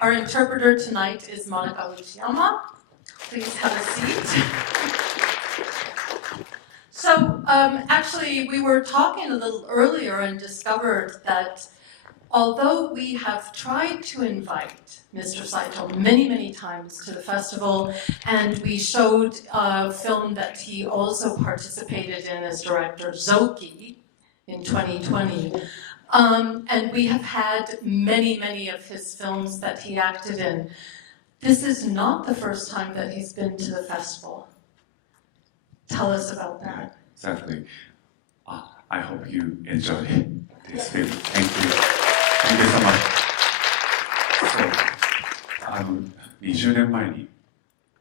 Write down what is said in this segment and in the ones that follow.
Our interpreter tonight is Monica Uchiyama. Please have a seat. So actually, we were talking a little earlier and discovered that although we have tried to invite Mr. Saitoh many, many times to the festival, and we showed a film that he also participated in as director, Zoki, in 2020, and we have had many, many of his films that he acted in. This is not the first time that he's been to the festival. Tell us about that. Exactly. I hope you enjoy this film. Thank you. Thank you so much. So, 20年前に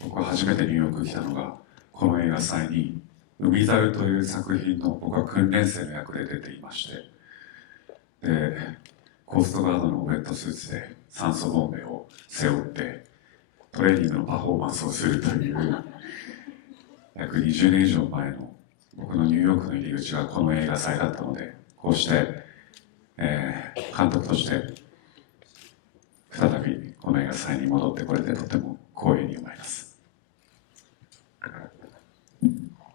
僕は初めてニューヨーク来たのがこの映画祭に海猿という作品の僕は訓練生の役で出ていまして、でコーストガードのウェットスーツで酸素ボンベを背負ってトレーニングのパフォーマンスをするという約20年以上前の僕のニューヨークの入り口がこの映画祭だったので、こうして、監督として再びこの映画祭に戻ってこれてとても光栄に思います。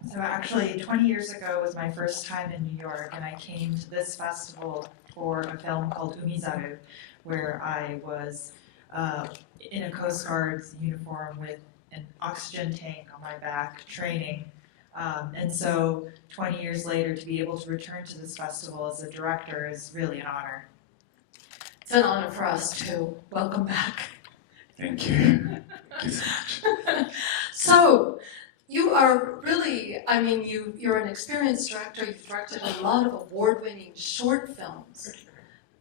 So actually 20 years ago was my first time in New York, and I came to this festival for a film called Umizaru, where I was in a Coast Guard's uniform with an oxygen tank on my back, training. And so 20 years later, to be able to return to this festival as a director is really an honor. It's an honor for us too. Welcome back. Thank you. Thank you so much. So, you are really, I mean, you're an experienced director. You've directed a lot of award-winning short films.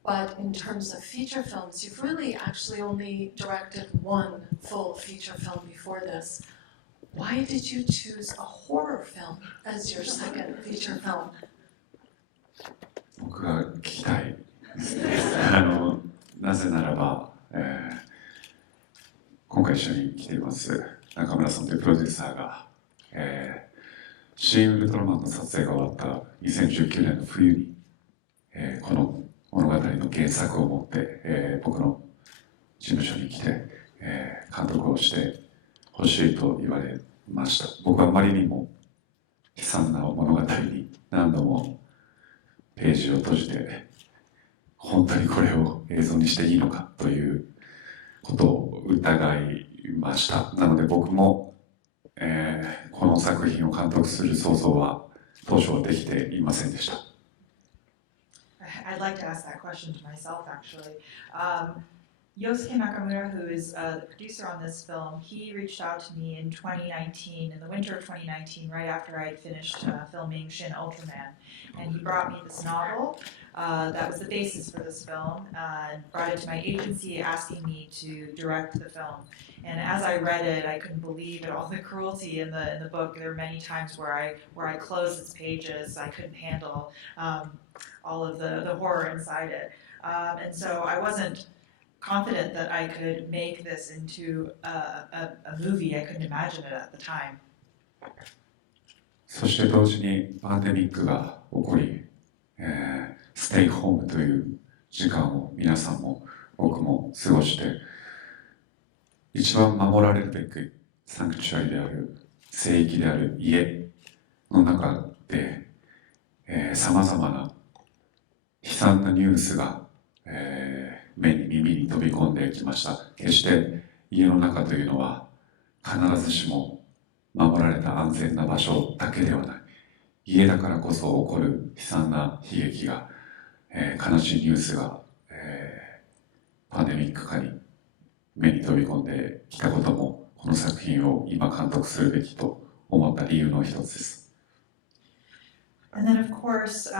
But in terms of feature films, you've really actually only directed one full feature film before this. Why did you choose a horror film as your second feature film? 僕が聞きたいですね。なぜならば、今回一緒に来ています中村さんというプロデューサーが、シン・ウルトラマンの撮影が終わった2019年の冬に、この物語の原作を持って、僕の事務所に来て、監督をしてほしいと言われました。僕はあまりにも悲惨な物語に何度もページを閉じて、本当にこれを映像にしていいのかということを疑いました。なので僕も、この作品を監督する想像は当初はできていませんでした。I'd like to ask that question to myself, actually. Yosuke Nakamura, who is the producer on this film, he reached out to me in 2019, in the winter of 2019, right after I had finished filming Shin Ultraman. And he brought me this novel that was the basis for this film, and brought it to my agency asking me to direct the film. And as I read it, I couldn't believe it, all the cruelty in the book. There were many times where I closed its pages. I couldn't handle all of the horror inside it. And so I wasn't confident that I could make this into a movie. I couldn't imagine it at the time. そして同時にパンデミックが起こり、ステイホームという時間を皆さんも僕も過ごして、一番守られるべきサンクチュアリである聖域である家の中で、さまざまな悲惨なニュースが、目に耳に飛び込んできました。決して家の中というのは必ずしも守られた安全な場所だけではない。家だからこそ起こる悲惨な悲劇が、悲しいニュースが、パンデミック下に目に飛び込んできたこともこの作品を今監督するべきと思った理由の一つです。And then, of course,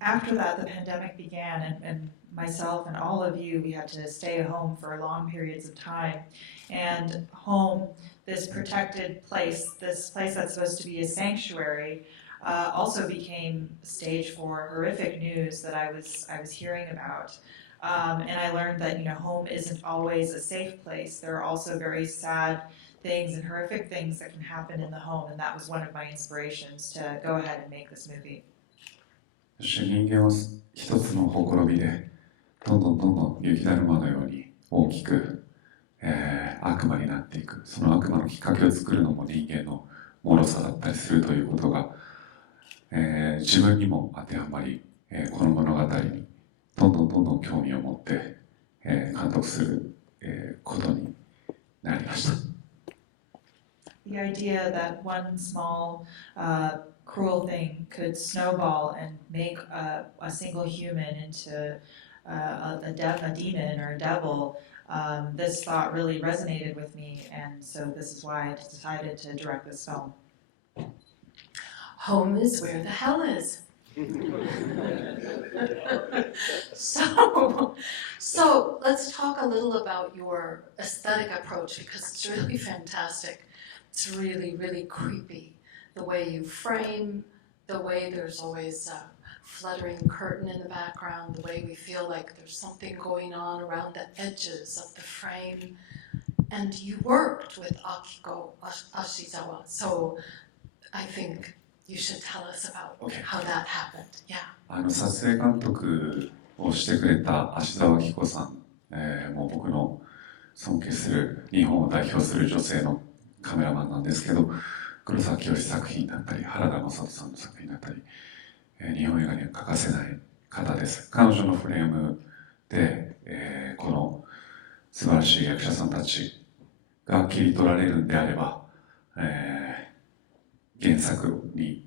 after that, the pandemic began, and myself and all of you, we had to stay at home for long periods of time. And home, this protected place, this place that's supposed to be a sanctuary, also became a stage for horrific news that I was hearing about. And I learned that, home isn't always a safe place. There are also very sad things and horrific things that can happen in the home, and that was one of my inspirations to go ahead and make this movie. そして人間は一つのほころびでどんどん雪だるまのように大きく悪魔になっていく。その悪魔のきっかけを作るのも人間の脆さだったりするということが、自分にも当てはまり、この物語にどんどん興味を持って、監督する、ことになりました。The idea that one small cruel thing could snowball and make a single human into a demon or a devil, this thought really resonated with me, and so this is why I decided to direct this film. Home is where the hell is. So let's talk a little about your aesthetic approach because it's really fantastic. It's really creepy. The way you frame, the way there's always a fluttering curtain in the background, the way we feel like there's something going on around the edges of the frame. And you worked with Akiko Yamashita, so I think you should tell us about how that happened. Yeah. 撮影監督をしてくれた芦澤紀子さん、もう僕の尊敬する日本を代表する女性のカメラマンなんですけど、黒沢清作品だったり原田雅人さんの作品だったり、日本映画には欠かせない方です。彼女のフレームで、この素晴らしい役者さんたちが切り取られるんであれば、原作に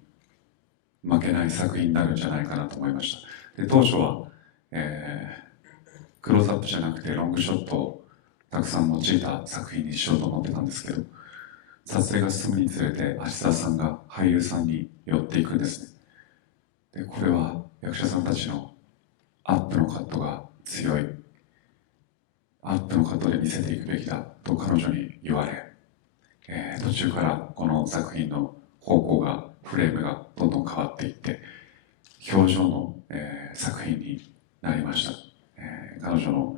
負けない作品になるんじゃないかなと思いました。で、当初は、クローズアップじゃなくてロングショットをたくさん用いた作品にしようと思ってたんですけど、撮影が進むにつれて芦澤さんが俳優さんに寄っていくんですね。で、これは役者さんたちのアップのカットが強い、アップのカットで見せていくべきだと彼女に言われ、途中からこの作品の方向がフレームがどんどん変わっていって表情の、作品になりました。彼女の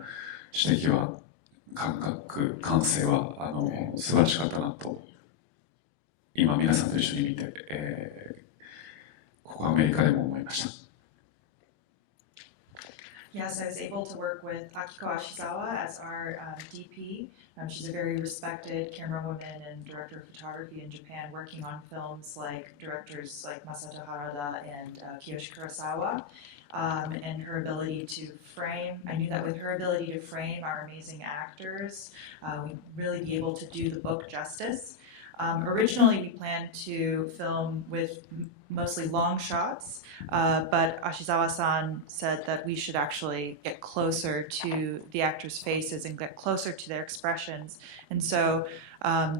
指摘は感覚感性は素晴らしかったなと今皆さんと一緒に見て、ここアメリカでも思いました。Yes, I was able to work with Akiko Yamashita as our DP. She's a very respected camerawoman and director of photography in Japan, working on films like directors like Masato Harada and Kiyoshi Kurosawa. And her ability to frame, I knew that with her ability to frame our amazing actors, we'd really be able to do the book justice. Originally, we planned to film with mostly long shots, but Ashizawa-san said that we should actually get closer to the actors' faces and get closer to their expressions. And so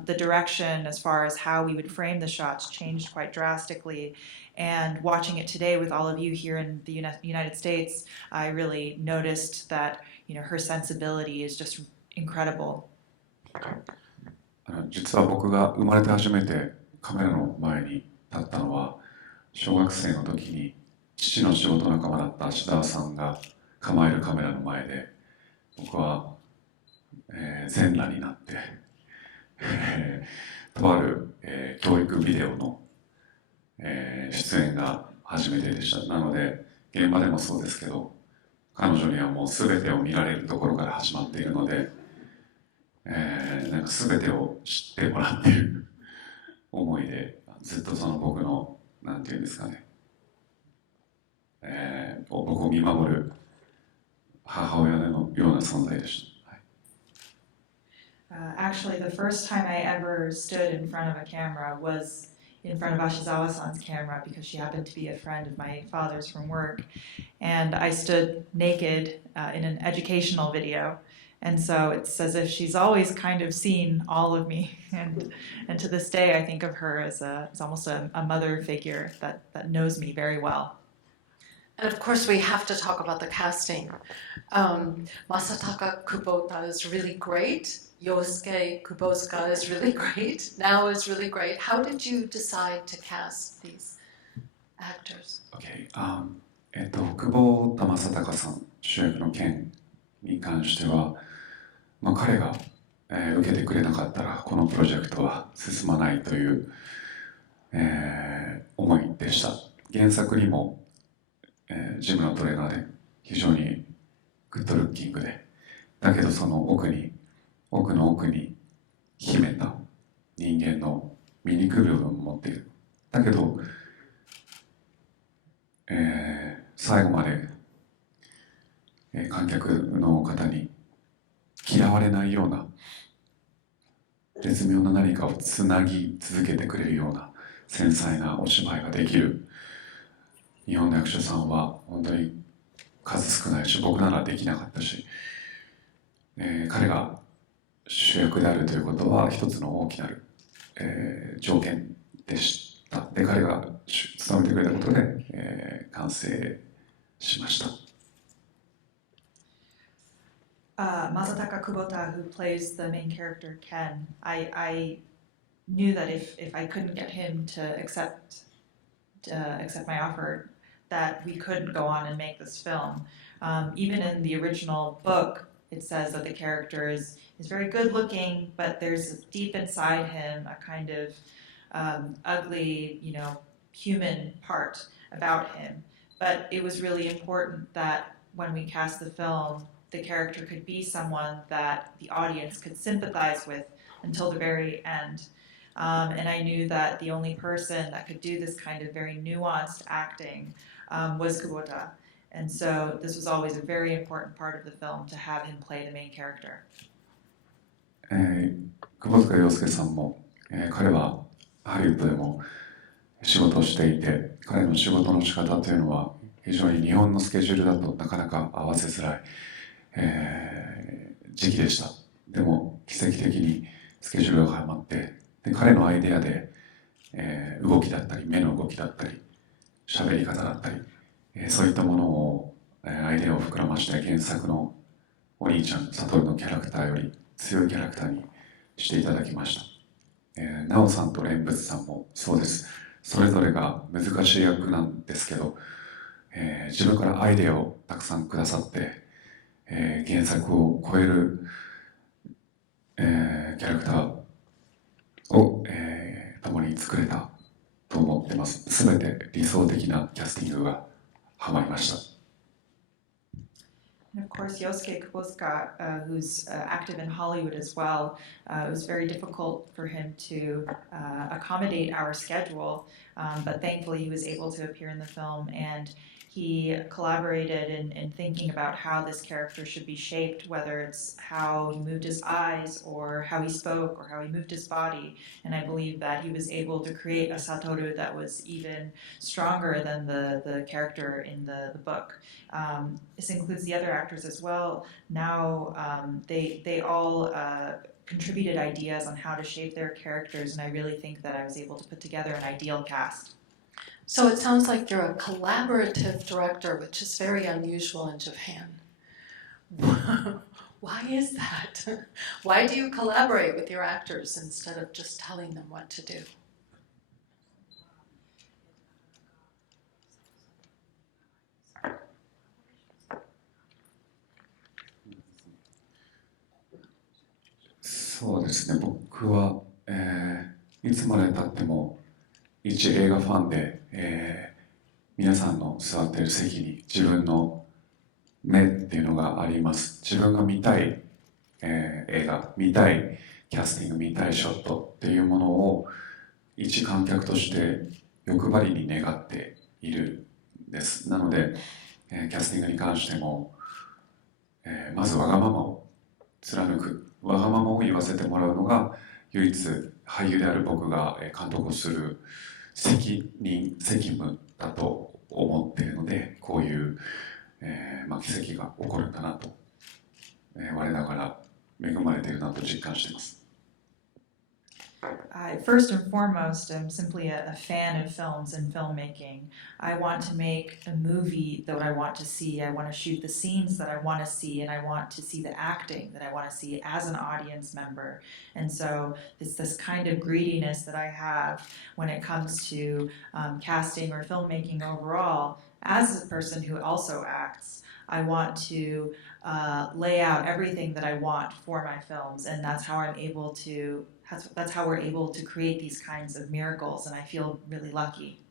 the direction as far as how we would frame the shots changed quite drastically. And watching it today with all of you here in the United States, I really noticed that her sensibility is just incredible. 実は僕が生まれて初めてカメラの前に立ったのは小学生の時に父の仕事仲間だった芦澤さんが構えるカメラの前で僕は、全裸になって、とある、教育ビデオの、出演が初めてでした。なので現場でもそうですけど彼女にはもう全てを見られるところから始まっているのでなんか全てを知ってもらっている思いでずっとその僕のなんていうんですかね、僕を見守る母親のような存在でした。Actually, the first time I ever stood in front of a camera was in front of Ashizawa-san's camera because she happened to be a friend of my father's from work. And I stood naked in an educational video. And so it's as if she's always kind of seen all of me. And to this day, I think of her as almost a mother figure that knows me very well. And of course, we have to talk about the casting. Masataka Kubota is really great. Yosuke Kubosuka is really great. Now is really great. How did you decide to cast these actors? Okay. 久保田正孝さん主役の件に関しては、彼が、受けてくれなかったらこのプロジェクトは進まないという、思いでした。原作にも、ジムのトレーナーで非常にグッドルッキングで、だけどその奥に奥の奥に秘めた人間の醜い部分を持っている。だけど、最後まで、観客の方に嫌われないような絶妙な何かをつなぎ続けてくれるような繊細なお芝居ができる日本の役者さんは本当に数少ないし、僕ならできなかったし、彼が主役であるということは一つの大きなる、条件でした。で、彼が務めてくれたことで、完成しました。Masataka Kubota, who plays the main character Ken, I knew that if I couldn't get him to accept my offer, that we couldn't go on and make this film. Even in the original book, it says that the character is very good looking, but there's deep inside him a kind of ugly, human part about him. But it was really important that when we cast the film, the character could be someone that the audience could sympathize with until the very end. And I knew that the only person that could do this kind of very nuanced acting was Kubota. And so this was always a very important part of the film to have him play the main character. 久保塚洋介さんも、彼はハリウッドでも仕事をしていて、彼の仕事の仕方というのは非常に日本のスケジュールだとなかなか合わせづらい、時期でした。でも奇跡的にスケジュールがはまって、で彼のアイデアで、動きだったり目の動きだったり喋り方だったり、そういったものを、アイデアを膨らまして原作のお兄ちゃん悟のキャラクターより強いキャラクターにしていただきました。ナオさんと蓮仏さんもそうです。それぞれが難しい役なんですけど、自分からアイデアをたくさんくださって、原作を超える、キャラクターを、共に作れたと思ってます。すべて理想的なキャスティングがはまりました。And of course, Yosuke Kubotsuka, who's active in Hollywood as well, it was very difficult for him to accommodate our schedule, but thankfully he was able to appear in the film, and he collaborated in thinking about how this character should be shaped, whether it's how he moved his eyes or how he spoke or how he moved his body. And I believe that he was able to create a Satoru that was even stronger than the character in the book. This includes the other actors as well. Now they all contributed ideas on how to shape their characters, and I really think that I was able to put together an ideal cast. So it sounds like you're a collaborative director, which is very unusual in Japan. Why is that? Why do you collaborate with your actors instead of just telling them what to do?そうですね、僕は、いつまでたっても一映画ファンで、皆さんの座っている席に自分の目っていうのがあります。自分が見たい、映画、見たいキャスティング、見たいショットっていうものを一観客として欲張りに願っているんです。なので、キャスティングに関しても、まずわがままを貫く、わがままを言わせてもらうのが唯一俳優である僕が監督をする責務だと思っているので、こういう、奇跡が起こるんだなと、我ながら恵まれているなと実感しています。First and foremost, I'm simply a fan of films and filmmaking. I want to make a movie that I want to see. I want to shoot the scenes that I want to see, and I want to see the acting that I want to see as an audience member. And so it's this kind of greediness that I have when it comes to casting or filmmaking overall. As a person who also acts, I want to lay out everything that I want for my films, and that's how we're able to create these kinds of miracles, and I feel really lucky.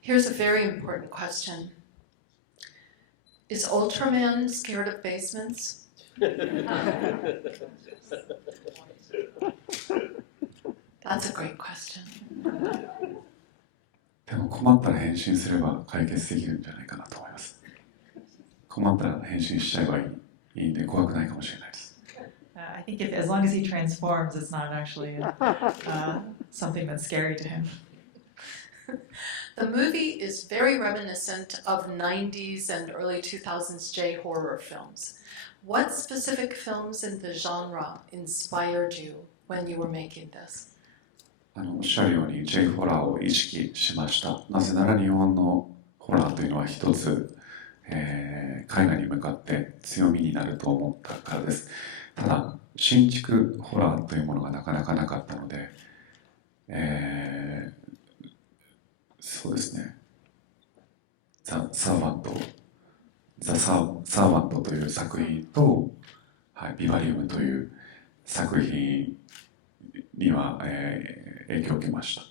Here's a very important question. Is Ultraman scared of basements? That's a great question. でも困ったら返信すれば解決できるんじゃないかなと思います。困ったら返信しちゃえばいいんで怖くないかもしれないです。I think as long as he transforms, it's not actually something that's scary to him. The movie is very reminiscent of 90s and early 2000s J-horror films. What specific films in the genre inspired you when you were making this? おっしゃるように J ホラーを意識しました。なぜなら日本のホラーというのは一つ、海外に向かって強みになると思ったからです。ただ新築ホラーというものがなかなかなかったので、そうですね、ザ・サーバントという作品と、はい、ビバリウムという作品には、影響を受けました。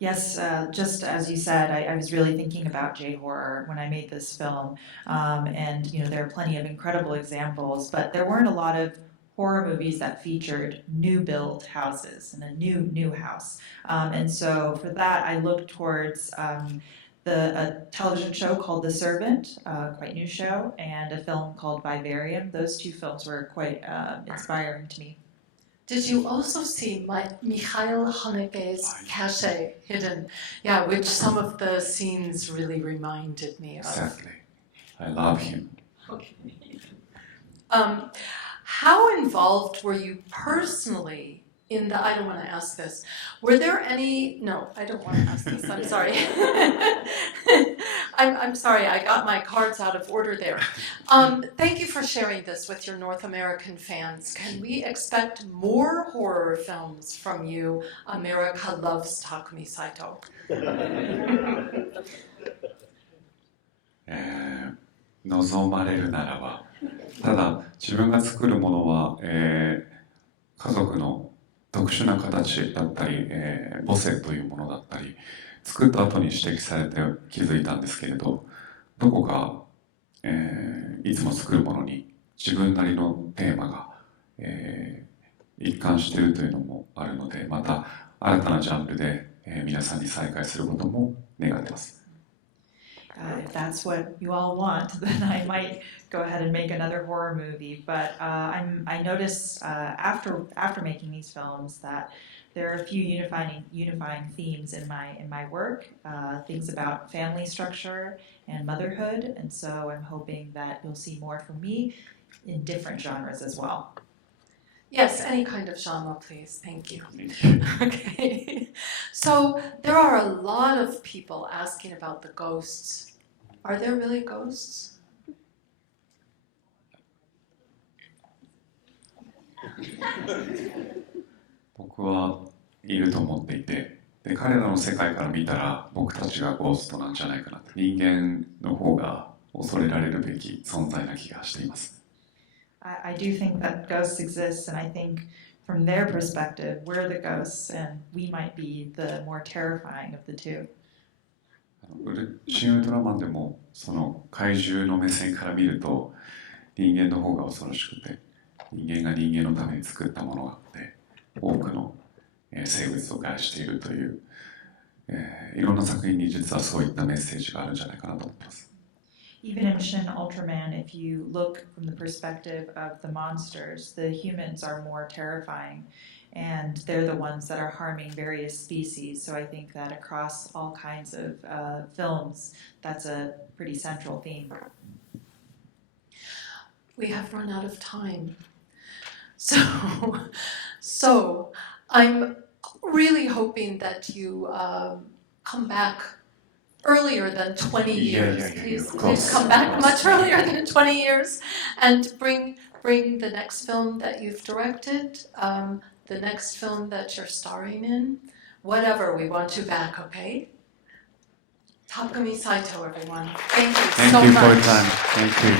Yes, just as you said, I was really thinking about J-horror when I made this film, and there are plenty of incredible examples, but there weren't a lot of horror movies that featured new-built houses and a new house, and so for that I looked towards a television show called The Servant, quite new show, and a film called Vivarium. Those two films were quite inspiring to me. Did you also see Mikhail Haneke's cachet hidden? Yeah, which some of the scenes really reminded me of. Exactly. I love him. Okay. How involved were you personally in the, I don't want to ask this, were there any, no, I don't want to ask this, I'm sorry. I'm sorry, I got my cards out of order there. Thank you for sharing this with your North American fans. Can we expect more horror films from you? America loves Takumi Saitoh. 望まれるならば、ただ自分が作るものは、家族の特殊な形だったり、母性というものだったり、作った後に指摘されて気づいたんですけれど、どこか、いつも作るものに自分なりのテーマが、一貫しているというのもあるので、また新たなジャンルで、皆さんに再会することも願っています。If that's what you all want, then I might go ahead and make another horror movie. But I noticed after making these films that there are a few unifying themes in my work, things about family structure and motherhood, and so I'm hoping that you'll see more from me in different genres as well. Yes, any kind of genre, please. Thank you. Okay. So there are a lot of people asking about the ghosts. Are there really ghosts? 僕はいると思っていて、で彼らの世界から見たら僕たちがゴーストなんじゃないかなと、人間の方が恐れられるべき存在な気がしています。I do think that ghosts exist, and I think from their perspective, we're the ghosts, and we might be the more terrifying of the two. シン・ウルトラマンでもその怪獣の目線から見ると人間の方が恐ろしくて、人間が人間のために作ったものがあって多くの生物を害しているという、いろんな作品に実はそういったメッセージがあるんじゃないかなと思ってます。Even in Shin Ultraman, if you look from the perspective of the monsters, the humans are more terrifying, and they're the ones that are harming various species. So I think that across all kinds of films, that's a pretty central theme. We have run out of time. So I'm really hoping that you come back earlier than 20 years. Please come back much earlier than 20 years and bring the next film that you've directed, the next film that you're starring in, whatever, we want you back, okay? Takumi Saitoh, everyone. Thank you so much. Thank you for your time. Thank you.